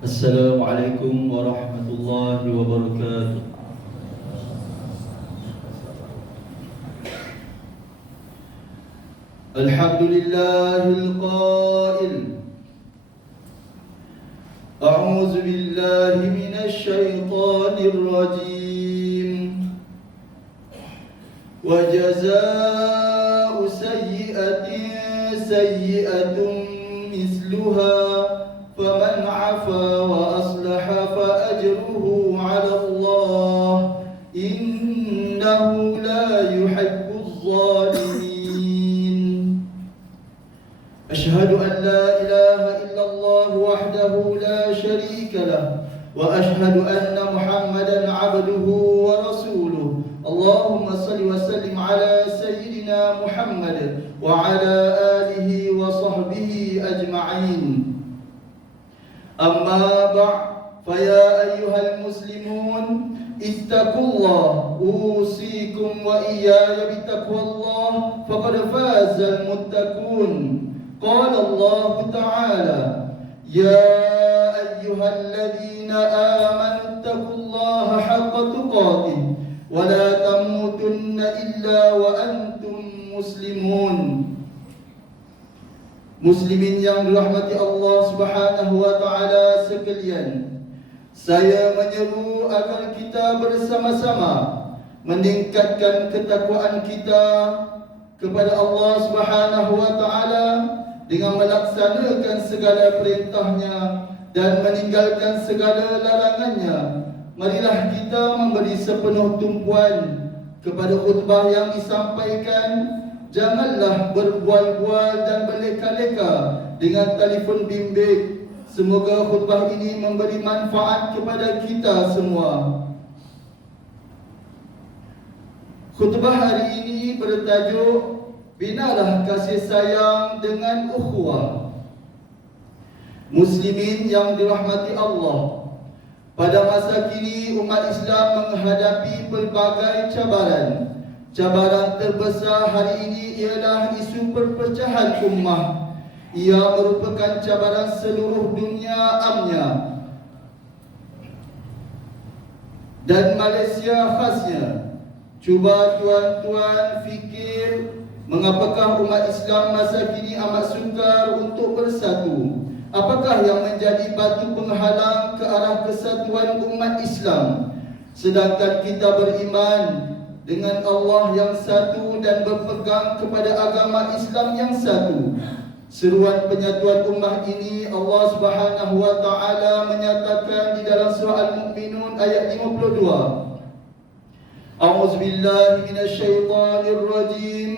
Assalamualaikum warahmatullahi wabarakatuh. Alhamdulillahil qail A'udzu billahi minasy syaithanir rajim. Wa jazaa'u sayyi'atin sayyi'atun misluha faman 'afa wa aslaha fa ajruhu 'ala Allah innahu la yuhibbuz zalimin. Asyhadu an la ilaha illallah wahdahu la syarika lah wa asyhadu anna Muhammadan 'abduhu wa rasuluh. Allahumma salli wa sallim ala sayyidina Muhammad wa ala alihi wa sahbihi ajma'in. Amma ba'd, faya ayyuhal muslimun, ittaqullah, usikum wa iyaya bittaqwallah, faqad fazal muttaqun. Qala Allah Ta'ala, ya ayyuhalladzina amanu ittaqullaha haqqa tuqatih wa la tamutunna illa wa antum muslimun. Muslimin yang dirahmati Allah Subhanahu wa taala sekalian, saya menyeru agar kita bersama-sama meningkatkan ketakwaan kita kepada Allah Subhanahu wa taala dengan melaksanakan segala perintahnya dan meninggalkan segala larangannya. Marilah kita memberi sepenuh tumpuan kepada khutbah yang disampaikan. Janganlah berbual-bual dan berleka-leka dengan telefon bimbit. Semoga khutbah ini memberi manfaat kepada kita semua. Khutbah hari ini bertajuk Binalah Kasih Sayang dengan Ukhuwah. Muslimin yang dirahmati Allah, pada masa kini umat Islam menghadapi pelbagai cabaran. Cabaran terbesar hari ini ialah isu perpecahan ummah. Ia merupakan cabaran seluruh dunia amnya dan Malaysia khasnya. Cuba tuan-tuan fikir, mengapakah umat Islam masa kini amat sukar untuk bersatu? Apakah yang menjadi batu penghalang ke arah kesatuan umat Islam? Sedangkan kita beriman dengan Allah yang satu dan berpegang kepada agama Islam yang satu. Seruan penyatuan ummah ini Allah Subhanahu wa taala menyatakan di dalam surah Al-Mu'minun ayat 52. A'udzu billahi minasy syaithanir rajim.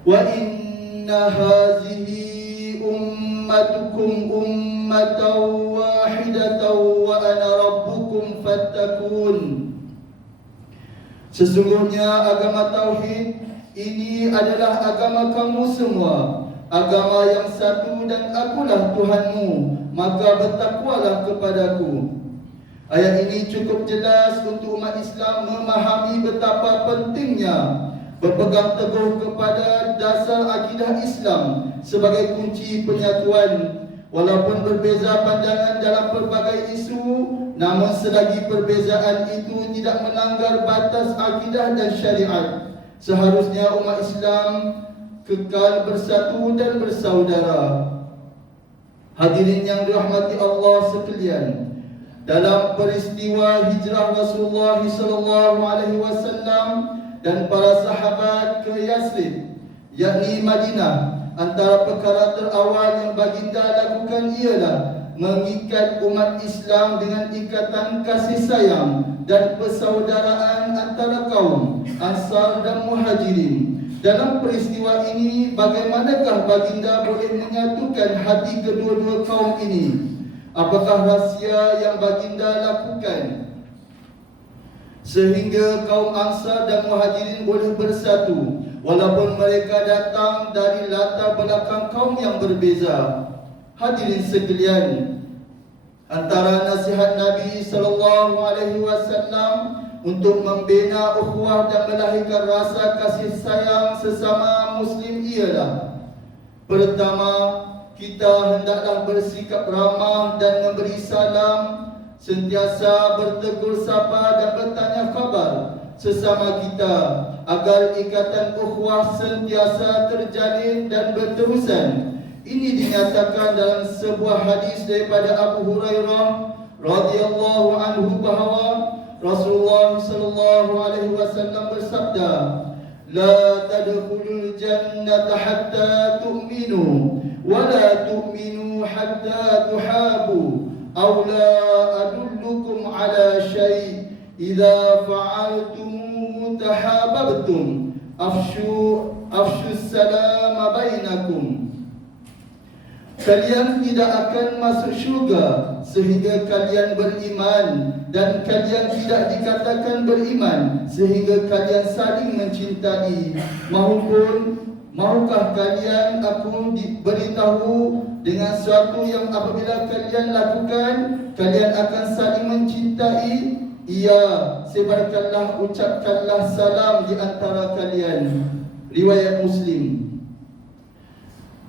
Wa inna hazihi ummatukum ummatan wahidatan wa ana rabbukum fattaqun. Sesungguhnya agama Tauhid ini adalah agama kamu semua, agama yang satu, dan akulah Tuhanmu, maka bertakwalah kepadaku. Ayat ini cukup jelas untuk umat Islam memahami betapa pentingnya berpegang teguh kepada dasar akidah Islam sebagai kunci penyatuan. Walaupun berbeza pandangan dalam pelbagai isu, namun selagi perbezaan itu tidak melanggar batas akidah dan syariat, seharusnya umat Islam kekal bersatu dan bersaudara. Hadirin yang dirahmati Allah sekalian, dalam peristiwa hijrah Rasulullah SAW dan para sahabat ke Yathrib, yakni Madinah, antara perkara terawal yang baginda lakukan ialah mengikat umat Islam dengan ikatan kasih sayang dan persaudaraan antara kaum Ansar dan Muhajirin. Dalam peristiwa ini, bagaimanakah baginda boleh menyatukan hati kedua-dua kaum ini? Apakah rahsia yang baginda lakukan sehingga kaum Ansar dan Muhajirin boleh bersatu walaupun mereka datang dari latar belakang kaum yang berbeza? Hadirin sekalian, antara nasihat Nabi SAW untuk membina ukhuwah dan melahirkan rasa kasih sayang sesama Muslim ialah: pertama, kita hendaklah bersikap ramah dan memberi salam, sentiasa bertegur sapa dan bertanya khabar sesama kita, agar ikatan ukhuwah sentiasa terjalin dan berterusan. Ini dinyatakan dalam sebuah hadis daripada Abu Hurairah radhiyallahu anhu bahawa Rasulullah sallallahu alaihi wasallam bersabda, "La tadkhulul jannata hatta tu'minu wa la tu'minu hatta tuhabu, aw la adullukum ala syai' idza fa'altum tahabbtum, afshu salama bainakum." Kalian tidak akan masuk syurga sehingga kalian beriman, dan kalian tidak dikatakan beriman sehingga kalian saling mencintai. Maukah kalian aku beritahu dengan sesuatu yang apabila kalian lakukan, kalian akan saling mencintai? Iya, sebarkanlah, ucapkanlah salam di antara kalian. Riwayat Muslim.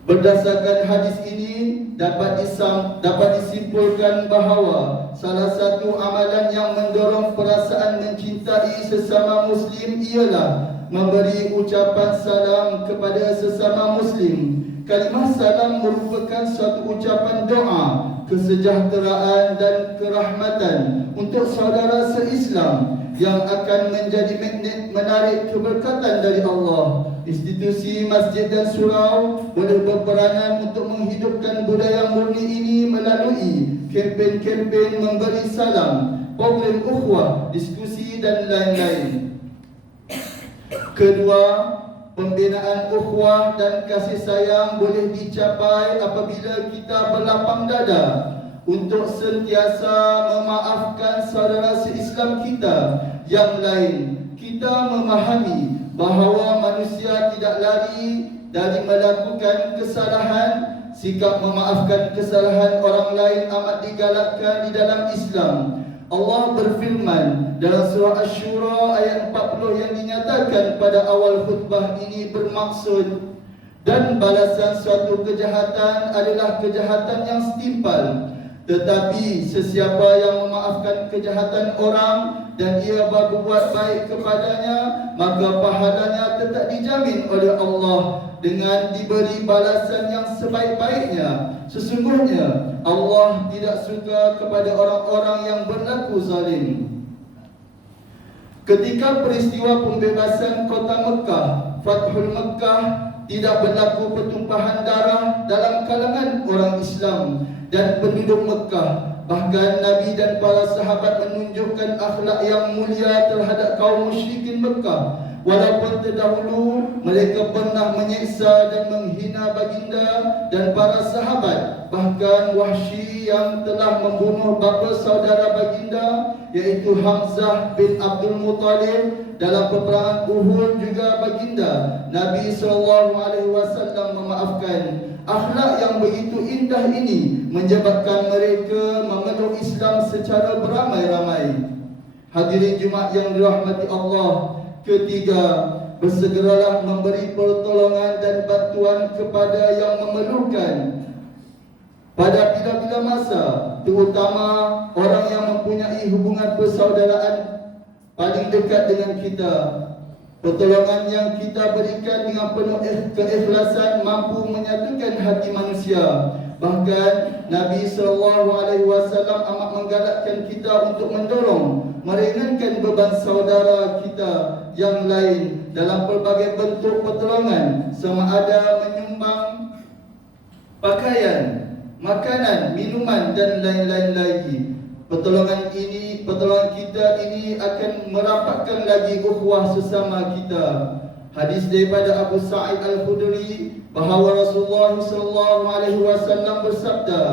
Berdasarkan hadis ini dapat disimpulkan bahawa salah satu amalan yang mendorong perasaan mencintai sesama Muslim ialah memberi ucapan salam kepada sesama Muslim. Kalimah salam merupakan suatu ucapan doa, kesejahteraan dan kerahmatan untuk saudara se-Islam yang akan menjadi magnet menarik keberkatan dari Allah. Institusi masjid dan surau boleh berperanan untuk menghidupkan budaya murni ini melalui kempen-kempen memberi salam, program ukhuwah, diskusi dan lain-lain. Kedua, pembinaan ukhuwah dan kasih sayang boleh dicapai apabila kita berlapang dada untuk sentiasa memaafkan saudara se-Islam kita yang lain. Kita memahami bahawa manusia tidak lari dari melakukan kesalahan. Sikap memaafkan kesalahan orang lain amat digalakkan di dalam Islam. Allah berfirman dalam surah Asy-Syura ayat 40 yang dinyatakan pada awal khutbah ini bermaksud, dan balasan suatu kejahatan adalah kejahatan yang setimpal. Tetapi sesiapa yang memaafkan kejahatan orang dan ia berbuat baik kepadanya, maka pahalanya tetap dijamin oleh Allah dengan diberi balasan yang sebaik-baiknya. Sesungguhnya Allah tidak suka kepada orang-orang yang berlaku zalim. Ketika peristiwa pembebasan kota Mekah, Fathul Mekah, tidak berlaku pertumpahan darah dalam kalangan orang Islam dan penduduk Mekah. Bahkan Nabi dan para sahabat menunjukkan akhlak yang mulia terhadap kaum musyrikin Mekah. Walaupun terdahulu mereka pernah menyiksa dan menghina baginda dan para sahabat. Bahkan Wahsy yang telah membunuh bapa saudara baginda, iaitu Hamzah bin Abdul Muttalib dalam peperangan Uhud juga baginda Nabi SAW memaafkan. Akhlak yang begitu indah ini menyebabkan mereka memeluk Islam secara beramai-ramai. Hadirin Jumaat yang dirahmati Allah, ketiga, bersegeralah memberi pertolongan dan bantuan kepada yang memerlukan pada bila-bila masa, terutama orang yang mempunyai hubungan persaudaraan paling dekat dengan kita. Pertolongan yang kita berikan dengan penuh keikhlasan mampu menyatukan hati manusia. Bahkan Nabi SAW amat menggalakkan kita untuk mendorong meringankan beban saudara kita yang lain dalam pelbagai bentuk pertolongan, sama ada menyumbang pakaian, makanan, minuman dan lain-lain lagi. Pertolongan kita ini akan merapatkan lagi ukhuwah sesama kita. Hadis daripada Abu Sa'id Al-Khudri bahawa Rasulullah SAW bersabda,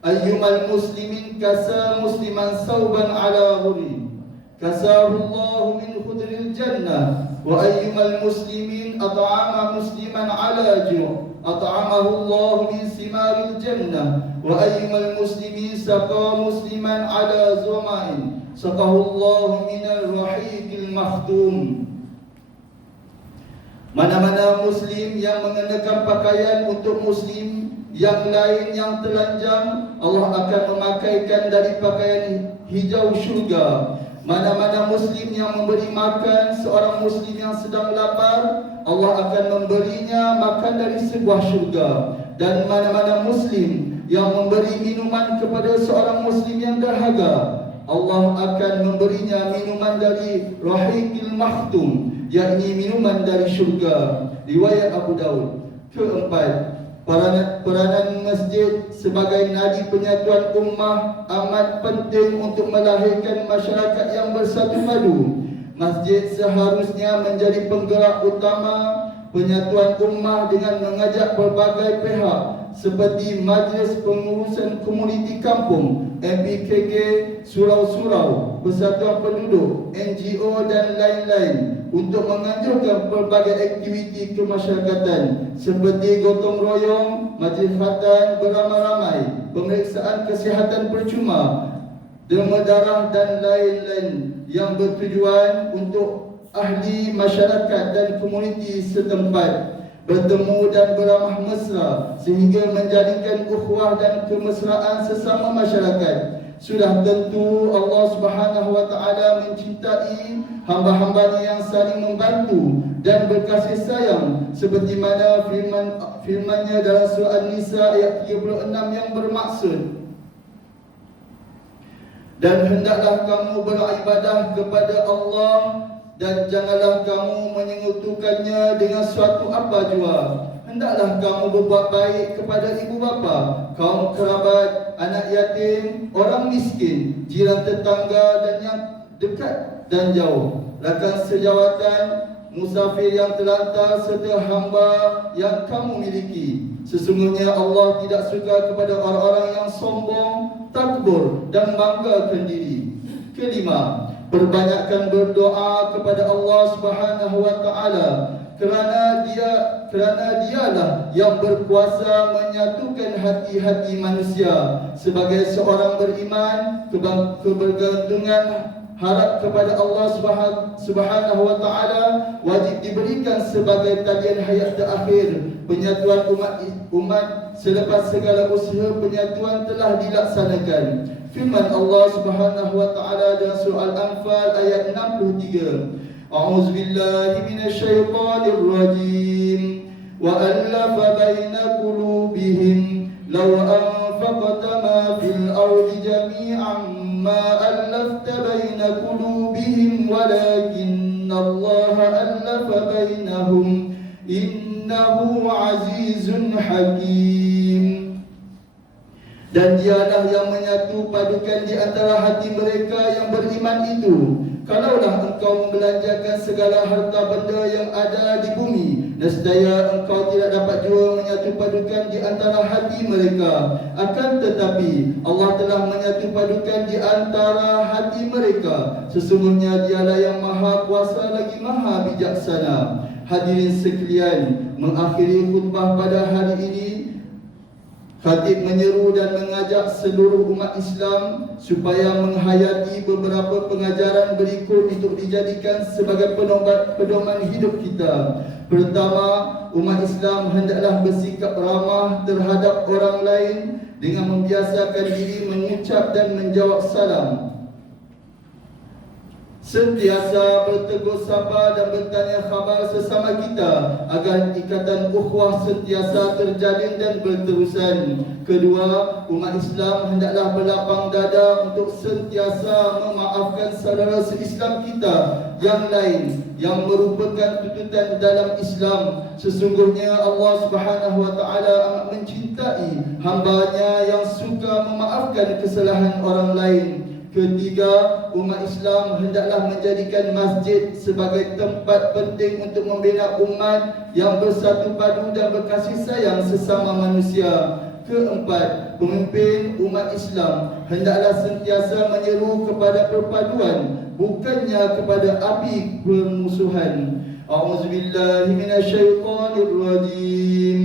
"Ayyumal muslimin kasa musliman sauban ala ghuri, kasahu Allah min khudril jannah, wa ayyumal muslimin at'ama musliman ala ju', at'amahu Allah min simaril jannah, wa ayyumal muslimin saqa musliman ala zuma'in, saqahu Allah minal rahiqil makhtum." Mana-mana muslim yang mengenakan pakaian untuk muslim yang lain yang telanjang, Allah akan memakaikan dari pakaian hijau syurga. Mana-mana Muslim yang memberi makan seorang Muslim yang sedang lapar, Allah akan memberinya makan dari sebuah syurga. Dan mana-mana Muslim yang memberi minuman kepada seorang Muslim yang dahaga, Allah akan memberinya minuman dari Rahiqil Makhtum, yakni minuman dari syurga. Riwayat Abu Daud. Keempat, peranan masjid sebagai nadi penyatuan ummah amat penting untuk melahirkan masyarakat yang bersatu padu. Masjid seharusnya menjadi penggerak utama penyatuan ummah dengan mengajak berbagai pihak seperti Majlis Pengurusan Komuniti Kampung, MPKK, surau-surau, persatuan penduduk, NGO dan lain-lain untuk menganjurkan pelbagai aktiviti kemasyarakatan seperti gotong royong, majlis khatan beramai-ramai, pemeriksaan kesihatan percuma, derma darah dan lain-lain yang bertujuan untuk ahli masyarakat dan komuniti setempat bertemu dan beramah mesra sehingga menjadikan ukhuwah dan kemesraan sesama masyarakat. Sudah tentu Allah Subhanahu wa taala mencintai hamba-hambanya yang saling membantu dan berkasih sayang seperti mana firman-Nya dalam surah An-Nisa ayat 36 yang bermaksud, dan hendaklah kamu beribadah kepada Allah dan janganlah kamu menyekutukannya dengan suatu apa jua. Hendaklah kamu berbuat baik kepada ibu bapa, kaum kerabat, anak yatim, orang miskin, jiran tetangga dan yang dekat dan jauh, rakan sejawatan, musafir yang terlantar serta hamba yang kamu miliki. Sesungguhnya Allah tidak suka kepada orang-orang yang sombong, takbur dan banggakan diri. Kelima, perbanyakkan berdoa kepada Allah Subhanahu wa taala kerana dialah yang berkuasa menyatukan hati-hati manusia. Sebagai seorang beriman, kebergantungan harap kepada Allah Subhanahu wa taala wajib diberikan sebagai talian hayat terakhir penyatuan umat selepas segala usaha penyatuan telah dilaksanakan. Firman Allah Subhanahu wa taala dalam surah Al-Anfal ayat 63, A'udzu billahi minasyaitonir rajim. Wa allafa baina qulubihim law anfaqta ma fil ardi jami'an ma allafta baina qulubihim walakinna Allah allafa bainahum innahu azizun hakim. Dan dialah yang menyatu padukan di antara hati mereka yang beriman itu. Kalaulah engkau membelanjakan segala harta benda yang ada di bumi, nescaya engkau tidak dapat jua menyatu padukan di antara hati mereka. Akan tetapi Allah telah menyatu padukan di antara hati mereka. Sesungguhnya dialah yang maha kuasa lagi maha bijaksana. Hadirin sekalian, mengakhiri khutbah pada hari ini, khatib menyeru dan mengajak seluruh umat Islam supaya menghayati beberapa pengajaran berikut untuk dijadikan sebagai pedoman hidup kita. Pertama, umat Islam hendaklah bersikap ramah terhadap orang lain dengan membiasakan diri mengucap dan menjawab salam, sentiasa bertegur sapa dan bertanya khabar sesama kita agar ikatan ukhuwah sentiasa terjalin dan berterusan. Kedua, umat Islam hendaklah berlapang dada untuk sentiasa memaafkan saudara se-Islam kita yang lain yang merupakan tuntutan dalam Islam. Sesungguhnya Allah Subhanahu wa taala amat mencintai hamba-Nya yang suka memaafkan kesalahan orang lain. Ketiga, umat Islam hendaklah menjadikan masjid sebagai tempat penting untuk membina umat yang bersatu padu dan berkasih sayang sesama manusia. Keempat, pemimpin umat Islam hendaklah sentiasa menyeru kepada perpaduan, bukannya kepada api permusuhan. A'udzubillahi minasyaitonir rajim.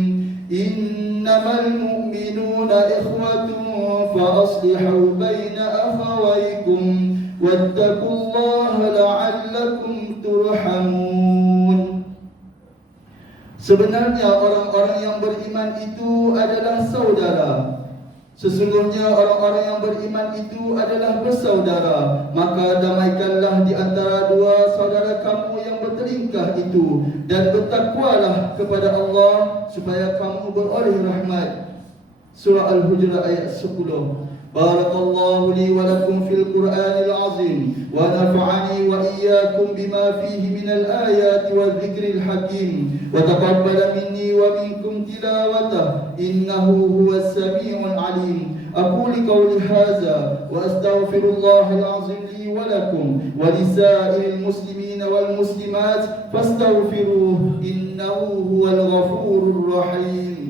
Innamal mu'minuna ikhwatun fa aslihu baina akhawaykum wattaqullaha la'allakum turhamun. Sebenarnya orang-orang yang beriman itu adalah saudara. Sesungguhnya orang-orang yang beriman itu adalah bersaudara. Maka damaikanlah di antara dua saudara kamu yang bertelingkah itu, dan bertakwalah kepada Allah supaya kamu beroleh rahmat. Surah Al-Hujurat ayat 10. Barakallahu li wa lakum fil Qur'anil azim wa nafa'ani wa iyyakum bima fihi minal ayati wa dhikril hakim wa taqabbala minni wa minkum tilawatah innahu huwas samiul alim. Aqulu qawli hadza wa astaghfirullahal azim li wa lakum wa lisa'iril muslimin wal muslimat fastaghfiruhu innahu huwal ghafurur rahim.